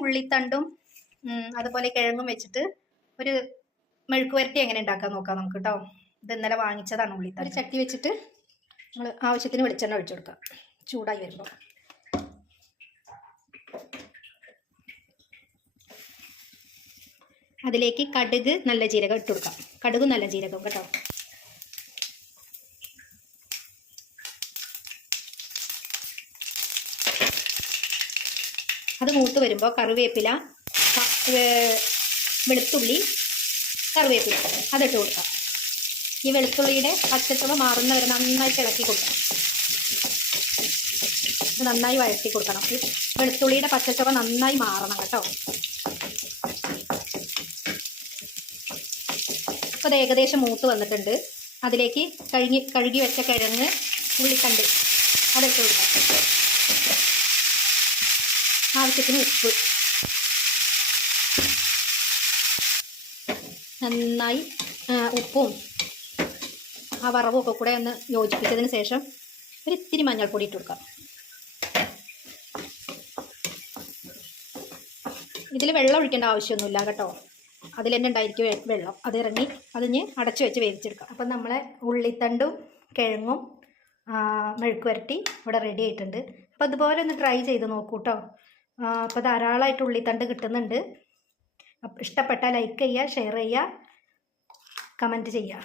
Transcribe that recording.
ഉള്ളിത്തണ്ടും അതുപോലെ കിഴങ്ങും വെച്ചിട്ട് ഒരു മെഴുക്ക് വരട്ടി എങ്ങനെ ഉണ്ടാക്കാൻ നോക്കാം നമുക്ക് കേട്ടോ. ഇത് ഇന്നലെ വാങ്ങിച്ചതാണ് ഉള്ളിത്തണ്ട്. ഒരു ചട്ടി വെച്ചിട്ട് നമ്മൾ ആവശ്യത്തിന് വെളിച്ചെണ്ണ ഒഴിച്ചു കൊടുക്കാം. ചൂടായി വരുമ്പോൾ അതിലേക്ക് കടുക് നല്ല ജീരകം ഇട്ട് കൊടുക്കാം. കടുകും നല്ല ജീരകം കേട്ടോ. അത് മൂത്ത് വരുമ്പോൾ കറിവേപ്പില, വെളുത്തുള്ളി, കറിവേപ്പില അതിട്ട് കൊടുക്കാം. ഈ വെളുത്തുള്ളിയുടെ പച്ചച്ചുവ മാറുന്നവരെ നന്നായിട്ട് ഇളക്കി കൊടുക്കണം. നന്നായി വഴറ്റി കൊടുക്കണം. ഈ വെളുത്തുള്ളിയുടെ പച്ചച്ചുവ നന്നായി മാറണം കേട്ടോ. അപ്പോൾ അത് ഏകദേശം മൂത്ത് വന്നിട്ടുണ്ട്. അതിലേക്ക് കഴുകി വെച്ച കിഴങ്ങ്, ഉള്ളിത്തണ്ട് അതിട്ട് കൊടുക്കാം. ആവശ്യത്തിന് ഉപ്പ്, നന്നായി ഉപ്പും ആ വറവും ഒക്കെ കൂടെ ഒന്ന് യോജിപ്പിച്ചതിന് ശേഷം ഒരു ഇത്തിരി മഞ്ഞൾപ്പൊടി ഇട്ട് കൊടുക്കാം. ഇതിൽ വെള്ളം ഒഴിക്കേണ്ട ആവശ്യമൊന്നുമില്ല കേട്ടോ. അതിൽ തന്നെ ഉണ്ടായിരിക്കും വെള്ളം. അതിറങ്ങി അതിന് അടച്ചു വെച്ച് വേവിച്ചെടുക്കാം. അപ്പം നമ്മളെ ഉള്ളിത്തണ്ടും കിഴങ്ങും മെഴുക്ക് വരട്ടി ഇവിടെ റെഡി ആയിട്ടുണ്ട്. അപ്പോൾ അതുപോലെ ഒന്ന് ട്രൈ ചെയ്ത് നോക്കൂ കേട്ടോ. അപ്പോൾ ധാരാളമായിട്ട് ഉള്ളിത്തണ്ട് കിട്ടുന്നുണ്ട്. ഇഷ്ടപ്പെട്ടാൽ ലൈക്ക് ചെയ്യുക, ഷെയർ ചെയ്യുക, കമൻറ്റ് ചെയ്യുക.